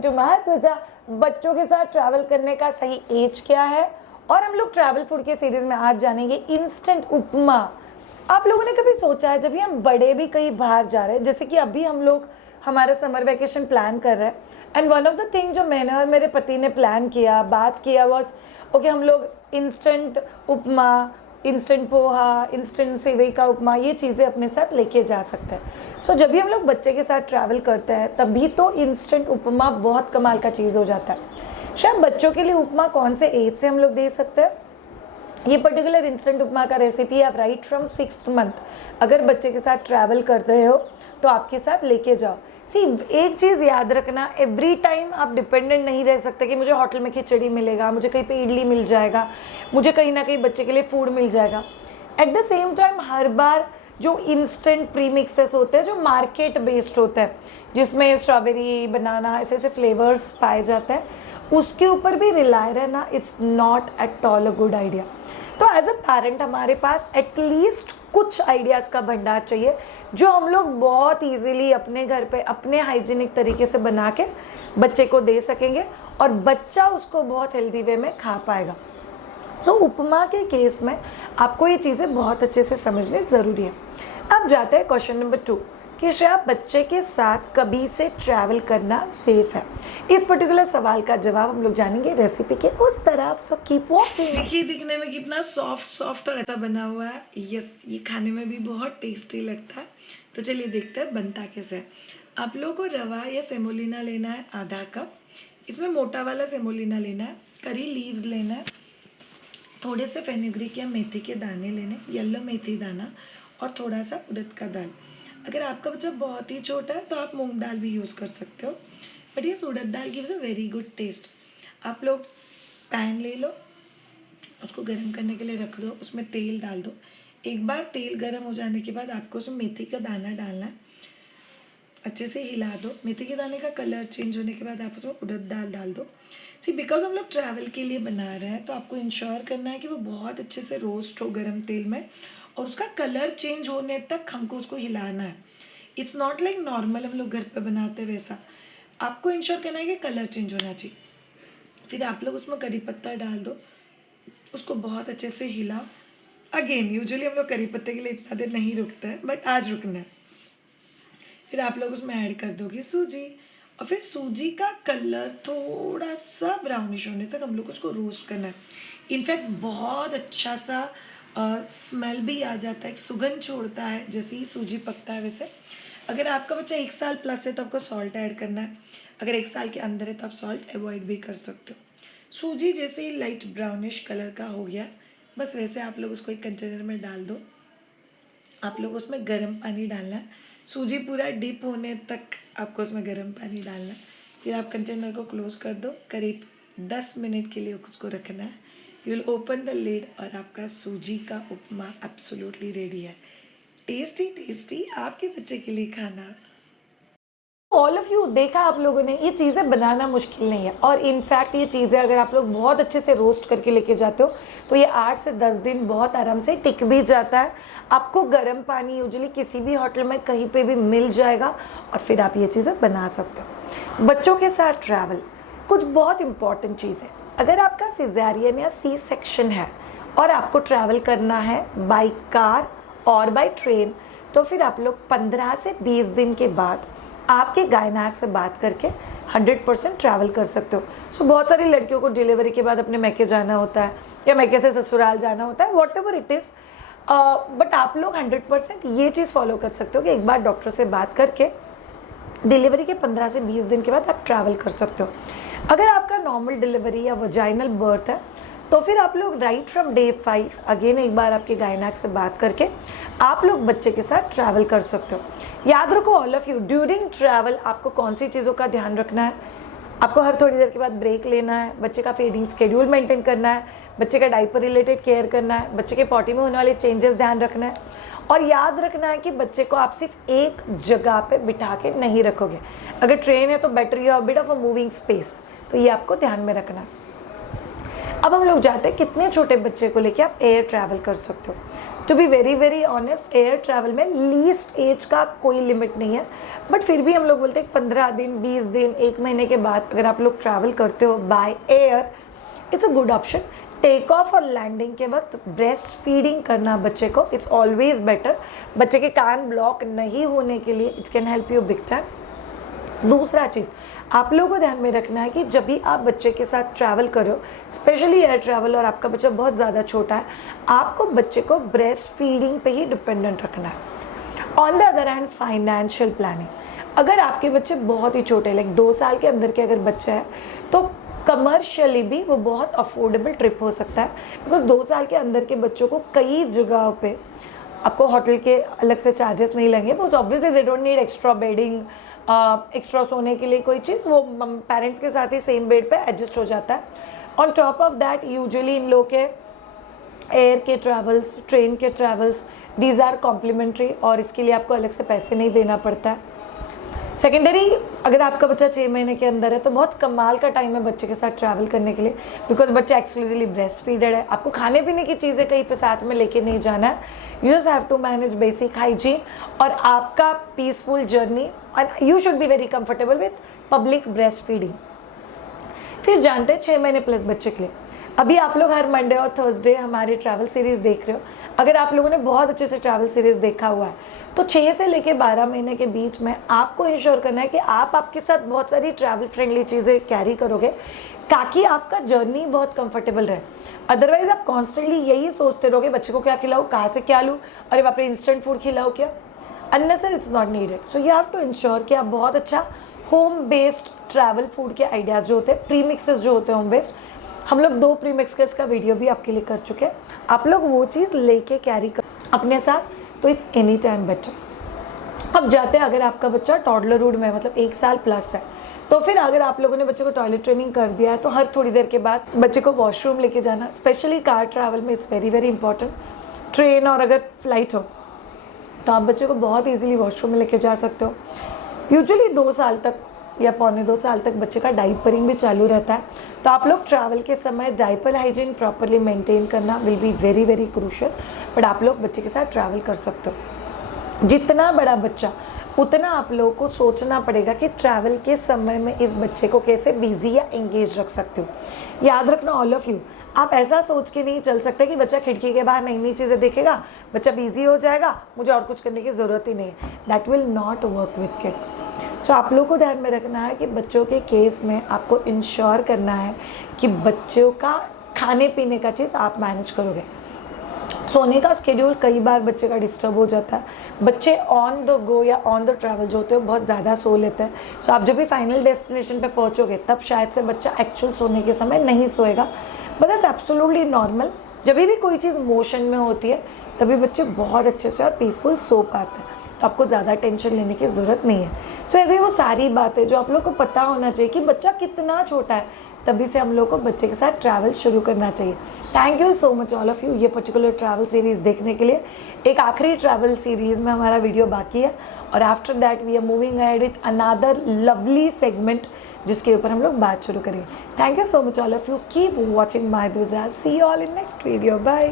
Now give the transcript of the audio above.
Welcome to महात्वजा। बच्चों के साथ ट्रैवल करने का सही एज क्या है, और हम लोग ट्रैवल फूड के सीरीज में आज जानेंगे इंस्टेंट उपमा। आप लोगों ने कभी सोचा है जब भी हम बड़े भी कहीं बाहर जा रहे हैं, जैसे कि अभी हम लोग हमारा समर वेकेशन प्लान कर रहे हैं, and one of the thing जो मैंने और मेरे पति ने प्लान किया, बात किया वॉज ओके हम लोग इंस्टेंट उपमा, इंस्टेंट पोहा, इंस्टेंट सेवई का उपमा, ये चीज़ें अपने साथ लेके जा सकते हैं। सो जब भी हम लोग बच्चे के साथ ट्रैवल करते हैं तभी तो इंस्टेंट उपमा बहुत कमाल का चीज़ हो जाता है। शायद बच्चों के लिए उपमा कौन से एज से हम लोग दे सकते हैं, ये पर्टिकुलर इंस्टेंट उपमा का रेसिपी आप राइट फ्रॉम 6th मंथ अगर बच्चे के साथ ट्रैवल कर रहे हो तो आपके साथ लेके जाओ। सी एक चीज़ याद रखना, एवरी टाइम आप डिपेंडेंट नहीं रह सकते कि मुझे होटल में खिचड़ी मिलेगा, मुझे कहीं पे इडली मिल जाएगा, मुझे कहीं ना कहीं बच्चे के लिए फूड मिल जाएगा। एट द सेम टाइम हर बार जो इंस्टेंट प्री मिक्सेस होते हैं जो मार्केट बेस्ड होता है, जिसमें स्ट्रॉबेरी, बनाना, ऐसे ऐसे फ्लेवर्स पाए जाते हैं, उसके ऊपर भी रिलाय रहना it's not at all a good idea. तो एज अ पेरेंट हमारे पास एटलीस्ट कुछ आइडियाज़ का भंडार चाहिए जो हम लोग बहुत इजीली अपने घर पे अपने हाइजीनिक तरीके से बना के बच्चे को दे सकेंगे और बच्चा उसको बहुत हेल्दी वे में खा पाएगा। सो उपमा के केस में आपको ये चीज़ें बहुत अच्छे से समझनी ज़रूरी है। अब जाते हैं क्वेश्चन नंबर 2 कि श्रेया बच्चे के साथ कभी से ट्रैवल करना सेफ है। इस पर्टिकुलर सवाल का जवाब हम लोग जानेंगे रेसिपी के उस तरफ। So keep watching. देखिए दिखने में कितना सॉफ्ट और ऐसा बना हुआ है। यस, ये खाने में भी बहुत टेस्टी लगता है। तो चलिए देखते हैं बनता कैसे है। आप लोगों को रवा या सेमोलिना लेना है आधा कप। इसमें मोटा वाला सेमोलिना लेना है, करी लीव्स लेना है, थोड़े से फेनुग्रीक या मेथी के दाने लेने, येलो मेथी दाना और थोड़ा सा उड़द का दाल। अगर आपका बच्चा बहुत ही छोटा है तो आप मूंग दाल भी यूज़ कर सकते हो, बट ये urad dal gives a very good taste. आप लोग पैन ले लो, उसको गर्म करने के लिए रख दो, उसमें तेल डाल दो। एक बार तेल गर्म हो जाने के बाद आपको उसमें मेथी का दाना डालना है, अच्छे से हिला दो। मेथी के दाने का कलर चेंज होने के बाद आप उसमें उड़द दाल डाल दो। सी बिकॉज हम लोग ट्रैवल के लिए बना रहे हैं तो आपको इंश्योर करना है कि वो बहुत अच्छे से रोस्ट हो गर्म तेल में, और उसका कलर चेंज होने तक हमको उसको हिलाना है। इट्स नॉट लाइक नॉर्मल हम लोग घर पे बनाते वैसा, आपको इंश्योर करना है कि कलर चेंज होना चाहिए। फिर आप लोग उसमें करी पत्ता डाल दो, उसको बहुत अच्छे से हिलाओ। अगेन यूजुअली हम लोग करी पत्ते के लिए इतना देर नहीं रुकते हैं, बट आज रुकना है। फिर आप लोग उसमें ऐड कर दोगे सूजी, और फिर सूजी का कलर थोड़ा सा ब्राउनिश होने तक हम लोग उसको रोस्ट करना है। इनफैक्ट बहुत अच्छा सा स्मेल भी आ जाता है, एक सुगंध छोड़ता है जैसे ही सूजी पकता है। वैसे अगर आपका बच्चा 1 साल प्लस है तो आपको सॉल्ट ऐड करना है, अगर 1 साल के अंदर है तो आप सॉल्ट अवॉइड भी कर सकते हो। सूजी जैसे ही लाइट ब्राउनिश कलर का हो गया, बस वैसे आप लोग उसको एक कंटेनर में डाल दो। आप लोग उसमें गर्म पानी डालना है, सूजी पूरा डिप होने तक आपको उसमें गर्म पानी डालना है। फिर आप कंटेनर को क्लोज कर दो, करीब 10 मिनट के लिए उसको रखना है। You will open the lid और आपका सूजी का उपमा एब्सोल्युटली रेडी है। टेस्टी टेस्टी आपके बच्चे के लिए खाना। ऑल ऑफ यू देखा आप लोगों ने, ये चीज़ें बनाना मुश्किल नहीं है, और इनफैक्ट ये चीज़ें अगर आप लोग बहुत अच्छे से रोस्ट करके लेके जाते हो तो ये 8 से 10 दिन बहुत आराम से टिक भी जाता है। आपको गर्म पानी यूजुअली किसी भी होटल में कहीं पे भी मिल जाएगा, और फिर आप ये चीज़ें बना सकते हो। बच्चों के साथ ट्रैवल कुछ बहुत इंपॉर्टेंट चीज़ है। अगर आपका सिजेरियन या सी सेक्शन है और आपको ट्रैवल करना है बाई कार और बाई ट्रेन, तो फिर आप लोग 15 से 20 दिन के बाद आपके गायनाक से बात करके 100% ट्रैवल कर सकते हो। सो बहुत सारी लड़कियों को डिलीवरी के बाद अपने मैके जाना होता है या मैके से ससुराल जाना होता है, what ever it is, but आप लोग 100% ये चीज़ फॉलो कर सकते हो कि एक बार डॉक्टर से बात करके डिलीवरी के 15 से 20 दिन के बाद आप ट्रैवल कर सकते हो। अगर आपका नॉर्मल डिलीवरी या वजाइनल बर्थ है तो फिर आप लोग राइट फ्रॉम डे 5 अगेन एक बार आपके गायनाक से बात करके आप लोग बच्चे के साथ ट्रैवल कर सकते हो। याद रखो all of you, during travel आपको कौन सी चीज़ों का ध्यान रखना है। आपको हर थोड़ी देर के बाद ब्रेक लेना है, बच्चे का फीडिंग शेड्यूल मेंटेन करना है, बच्चे का डाइपर रिलेटेड केयर करना है, बच्चे के पॉटी में होने वाले चेंजेस ध्यान रखना है, और याद रखना है कि बच्चे को आप सिर्फ एक जगह पे बिठा के नहीं रखोगे। अगर ट्रेन है तो better you have bit of a moving space, तो ये आपको ध्यान में रखना है। अब हम लोग जाते हैं कितने छोटे बच्चे को लेके आप एयर ट्रैवल कर सकते हो। To be very very honest, air travel में लीस्ट एज का कोई लिमिट नहीं है, बट फिर भी हम लोग बोलते हैं 15 दिन, 20 दिन, 1 महीने के बाद अगर आप लोग ट्रैवल करते हो by air, it's a good option. Take off और लैंडिंग के वक्त ब्रेस्ट फीडिंग करना बच्चे को, इट्स ऑलवेज बेटर। बच्चे के कान ब्लॉक नहीं होने के लिए it can help you big time. दूसरा चीज़ आप लोगों को ध्यान में रखना है कि जब भी आप बच्चे के साथ ट्रैवल करो, स्पेशली एयर ट्रैवल, और आपका बच्चा बहुत ज़्यादा छोटा है, आपको बच्चे को ब्रेस्ट फीडिंग पे ही डिपेंडेंट रखना है। On the other hand, financial planning, अगर आपके बच्चे बहुत ही छोटे, लाइक 2 साल के अंदर के अगर बच्चा है, तो कमर्शियली भी वो बहुत अफोर्डेबल ट्रिप हो सकता है, बिकॉज 2 साल के अंदर के बच्चों को कई जगहों पे आपको होटल के अलग से चार्जेस नहीं लेंगे, because obviously they don't need extra bedding, extra सोने के लिए कोई चीज़, वो पेरेंट्स के साथ ही सेम बेड पे एडजस्ट हो जाता है। On top of that, usually इन लोग के एयर के ट्रैवल्स, ट्रेन के ट्रैवल्स, दीज आर कॉम्प्लीमेंट्री, और इसके लिए आपको अलग से पैसे नहीं देना पड़ता है। सेकेंडरी, अगर आपका बच्चा 6 महीने के अंदर है तो बहुत कमाल का टाइम है बच्चे के साथ ट्रैवल करने के लिए, बिकॉज बच्चा एक्सक्लूसिवली ब्रेस्ट फीडेड है। आपको खाने पीने की चीज़ें कहीं पे साथ में लेके नहीं जाना है, you just have to manage basic hygiene, और आपका peaceful journey, and you should be very comfortable with public breast feeding. फिर जानते हैं 6 महीने प्लस बच्चे के लिए, अभी आप लोग हर मंडे और थर्सडे हमारी ट्रैवल सीरीज़ देख रहे हो। अगर आप लोगों ने बहुत अच्छे से ट्रैवल सीरीज़ देखा हुआ है, तो 6 से लेके 12 महीने के बीच में आपको इंश्योर करना है कि आप आपके साथ बहुत सारी ट्रैवल फ्रेंडली चीज़ें कैरी करोगे, ताकि आपका जर्नी बहुत कंफर्टेबल रहे। अदरवाइज आप कॉन्स्टेंटली यही सोचते रहोगे बच्चे को क्या खिलाऊँ, कहाँ से क्या लूँ, अरे बाप रे इंस्टेंट फूड खिलाओ क्या, unnecessary, it's not needed. So you have to ensure कि आप बहुत अच्छा होम बेस्ड ट्रैवल फूड के आइडियाज़ जो होते हैं, प्री मिक्सेस जो होते हैं होम बेस्ड, हम लोग 2 प्री मिक्सेस का वीडियो भी आपके लिए कर चुके हैं, आप लोग वो चीज़ लेके कैरी कर अपने साथ, तो इट्स एनी टाइम बेटर। अब जाते हैं, अगर आपका बच्चा टॉडलरहुड में, मतलब 1 साल प्लस है, तो फिर अगर आप लोगों ने बच्चे को टॉयलेट ट्रेनिंग कर दिया है, तो हर थोड़ी देर के बाद बच्चे को वॉशरूम लेके जाना, स्पेशली कार ट्रैवल में it's very very important. Train और अगर फ्लाइट हो तो आप बच्चे को बहुत ईजिली वॉशरूम में लेके जा सकते हो। यूजुअली 2 साल तक या 1.25 साल तक बच्चे का डाइपरिंग भी चालू रहता है, तो आप लोग ट्रैवल के समय डाइपर हाइजीन प्रॉपरली मेंटेन करना will be very very crucial. But आप लोग बच्चे के साथ ट्रैवल कर सकते हो। जितना बड़ा बच्चा, उतना आप लोगों को सोचना पड़ेगा कि ट्रैवल के समय में इस बच्चे को कैसे बिजी या एंगेज रख सकते हो। याद रखना ऑल ऑफ यू, आप ऐसा सोच के नहीं चल सकते कि बच्चा खिड़की के बाहर नई नई चीज़ें देखेगा, बच्चा बिजी हो जाएगा, मुझे और कुछ करने की ज़रूरत ही नहीं है। That will not work with kids. So आप लोगों को ध्यान में रखना है कि बच्चों के केस में आपको इंश्योर करना है कि बच्चों का खाने पीने का चीज़ आप मैनेज करोगे। सोने का शेड्यूल कई बार बच्चे का डिस्टर्ब हो जाता है, बच्चे ऑन द गो या ऑन द ट्रैवल जो होते हैं बहुत ज़्यादा सो लेते हैं। सो आप जब भी फाइनल डेस्टिनेशन पे पहुंचोगे तब शायद से बच्चा एक्चुअल सोने के समय नहीं सोएगा, बट दैट्स एब्सोल्युटली नॉर्मल। जब भी कोई चीज़ मोशन में होती है तभी बच्चे बहुत अच्छे से और पीसफुल सो पाते हैं, तो आपको ज़्यादा टेंशन लेने की ज़रूरत नहीं है। सो अगर वो सारी बातें जो आप लोग को पता होना चाहिए कि बच्चा कितना छोटा है, तभी से हम लोग को बच्चे के साथ ट्रैवल शुरू करना चाहिए। Thank you so much all of you ये पर्टिकुलर ट्रैवल सीरीज़ देखने के लिए। एक आखिरी ट्रैवल सीरीज़ में हमारा वीडियो बाकी है, और after that we are moving ahead with another lovely segment जिसके ऊपर हम लोग बात शुरू करेंगे। Thank you so much all of you, keep watching my दूजा, see you all in next video, bye.